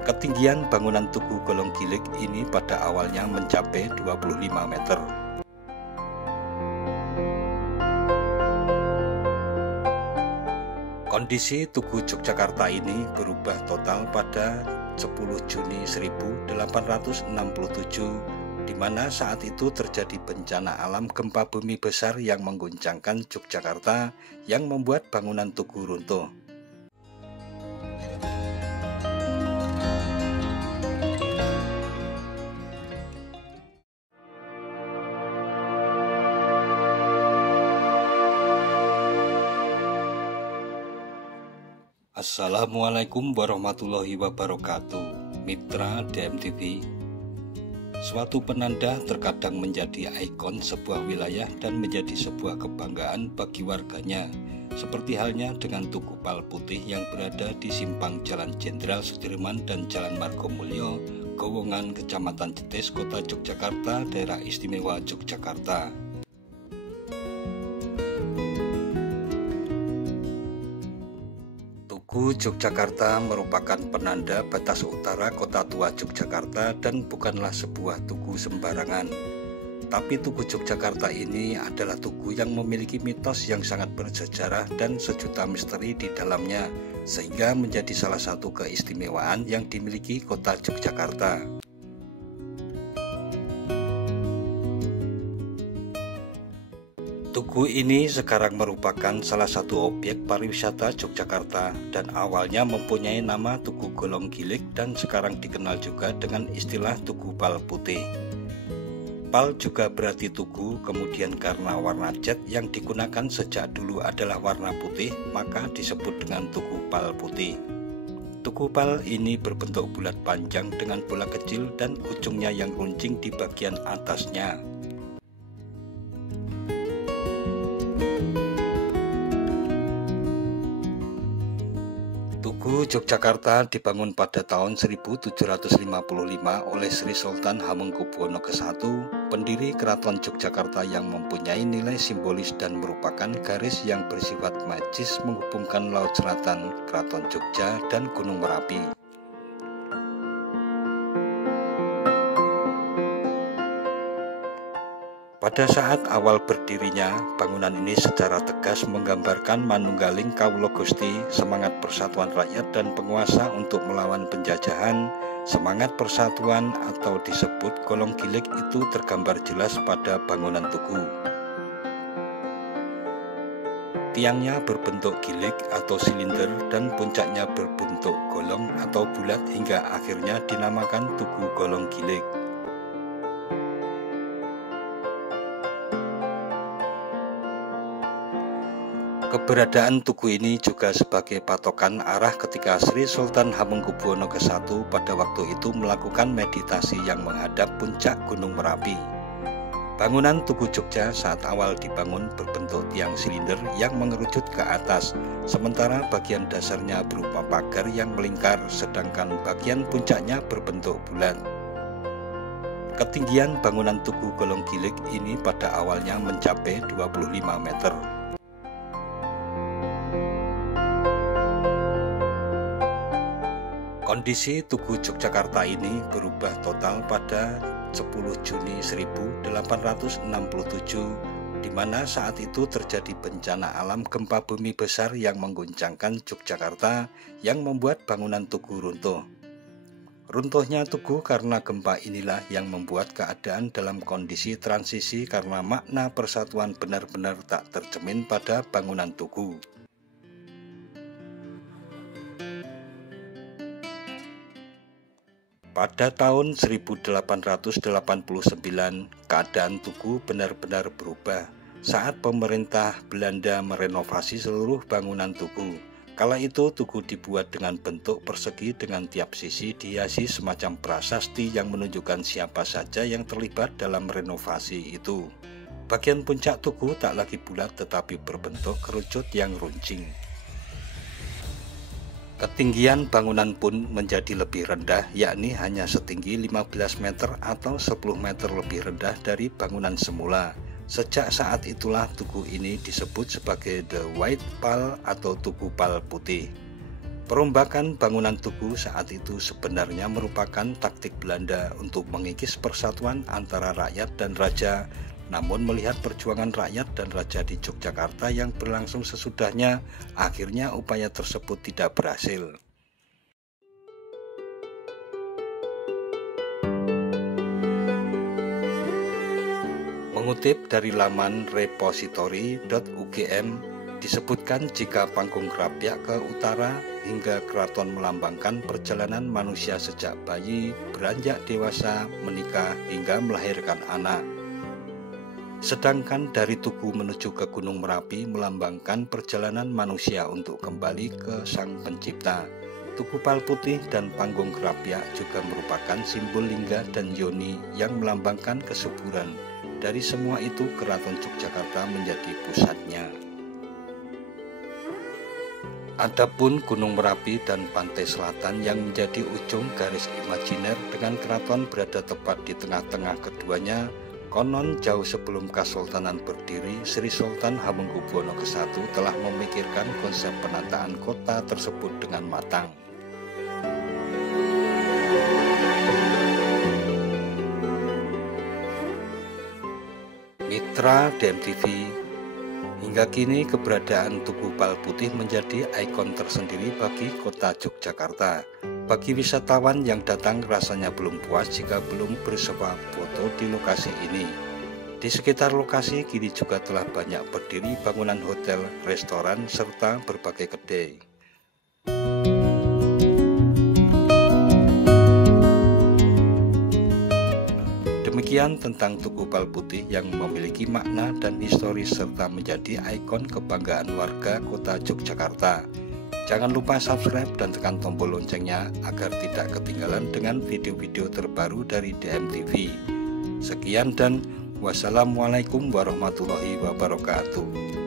Ketinggian bangunan Tugu Golong Gilig ini pada awalnya mencapai 25 meter. Kondisi Tugu Yogyakarta ini berubah total pada 10 Juni 1867, di mana saat itu terjadi bencana alam gempa bumi besar yang mengguncangkan Yogyakarta yang membuat bangunan tugu runtuh. Assalamualaikum warahmatullahi wabarakatuh. Mitra DMTV. Suatu penanda terkadang menjadi ikon sebuah wilayah dan menjadi sebuah kebanggaan bagi warganya, seperti halnya dengan Tugu Pal Putih yang berada di simpang Jalan Jenderal Sudirman dan Jalan Margomulyo, Gowongan, Kecamatan Jetis, Kota Yogyakarta, Daerah Istimewa Yogyakarta. Tugu Yogyakarta merupakan penanda batas utara Kota Tua Yogyakarta dan bukanlah sebuah tugu sembarangan. Tapi Tugu Yogyakarta ini adalah tugu yang memiliki mitos yang sangat bersejarah dan sejuta misteri di dalamnya, sehingga menjadi salah satu keistimewaan yang dimiliki Kota Yogyakarta. Tugu ini sekarang merupakan salah satu objek pariwisata Yogyakarta dan awalnya mempunyai nama Tugu Golong Gilig dan sekarang dikenal juga dengan istilah Tugu Pal Putih. Pal juga berarti tugu, kemudian karena warna cat yang digunakan sejak dulu adalah warna putih, maka disebut dengan Tugu Pal Putih. Tugu Pal ini berbentuk bulat panjang dengan bola kecil dan ujungnya yang runcing di bagian atasnya. Tugu Yogyakarta dibangun pada tahun 1755 oleh Sri Sultan Hamengkubuwono ke-1, pendiri Keraton Yogyakarta yang mempunyai nilai simbolis dan merupakan garis yang bersifat magis menghubungkan Laut Selatan, Keraton Jogja, dan Gunung Merapi. Pada saat awal berdirinya, bangunan ini secara tegas menggambarkan manunggaling Kawula Gusti, semangat persatuan rakyat dan penguasa untuk melawan penjajahan. Semangat persatuan atau disebut Golong Gilig itu tergambar jelas pada bangunan tugu. Tiangnya berbentuk gilig atau silinder dan puncaknya berbentuk golong atau bulat hingga akhirnya dinamakan Tugu Golong Gilig. Keberadaan tugu ini juga sebagai patokan arah ketika Sri Sultan Hamengkubuwono ke-1 pada waktu itu melakukan meditasi yang menghadap puncak Gunung Merapi. Bangunan Tugu Jogja saat awal dibangun berbentuk tiang silinder yang mengerucut ke atas, sementara bagian dasarnya berupa pagar yang melingkar, sedangkan bagian puncaknya berbentuk bulat. Ketinggian bangunan Tugu Golong Gilig ini pada awalnya mencapai 25 meter. Kondisi Tugu Yogyakarta ini berubah total pada 10 Juni 1867, di mana saat itu terjadi bencana alam gempa bumi besar yang mengguncangkan Yogyakarta yang membuat bangunan tugu runtuh. Runtuhnya tugu karena gempa inilah yang membuat keadaan dalam kondisi transisi karena makna persatuan benar-benar tak tercermin pada bangunan tugu. Pada tahun 1889, keadaan tugu benar-benar berubah saat pemerintah Belanda merenovasi seluruh bangunan tugu. Kala itu tugu dibuat dengan bentuk persegi dengan tiap sisi dihiasi semacam prasasti yang menunjukkan siapa saja yang terlibat dalam renovasi itu. Bagian puncak tugu tak lagi bulat tetapi berbentuk kerucut yang runcing. Ketinggian bangunan pun menjadi lebih rendah, yakni hanya setinggi 15 meter atau 10 meter lebih rendah dari bangunan semula. Sejak saat itulah tugu ini disebut sebagai The White Pal atau Tugu Pal Putih. Perombakan bangunan tugu saat itu sebenarnya merupakan taktik Belanda untuk mengikis persatuan antara rakyat dan raja. Namun melihat perjuangan rakyat dan raja di Yogyakarta yang berlangsung sesudahnya, akhirnya upaya tersebut tidak berhasil. Mengutip dari laman repository.ugm, disebutkan jika panggung Krapyak ke utara hingga keraton melambangkan perjalanan manusia sejak bayi, beranjak dewasa, menikah, hingga melahirkan anak. Sedangkan dari Tugu menuju ke Gunung Merapi melambangkan perjalanan manusia untuk kembali ke Sang Pencipta. Tugu Pal Putih dan panggung Krapyak juga merupakan simbol lingga dan yoni yang melambangkan kesuburan. Dari semua itu, Keraton Yogyakarta menjadi pusatnya. Adapun Gunung Merapi dan pantai selatan yang menjadi ujung garis imajiner dengan keraton berada tepat di tengah-tengah keduanya. Konon jauh sebelum Kesultanan berdiri, Sri Sultan Hamengkubuwono ke-1 telah memikirkan konsep penataan kota tersebut dengan matang. Mitra DMTV, hingga kini keberadaan Tugu Pal Putih menjadi ikon tersendiri bagi kota Yogyakarta. Bagi wisatawan yang datang rasanya belum puas jika belum bersuah foto di lokasi ini. Di sekitar lokasi kini juga telah banyak berdiri bangunan hotel, restoran, serta berbagai kedai. Demikian tentang Tugu Pal Putih yang memiliki makna dan historis serta menjadi ikon kebanggaan warga kota Yogyakarta. Jangan lupa subscribe dan tekan tombol loncengnya agar tidak ketinggalan dengan video-video terbaru dari DMTV. Sekian dan wassalamualaikum warahmatullahi wabarakatuh.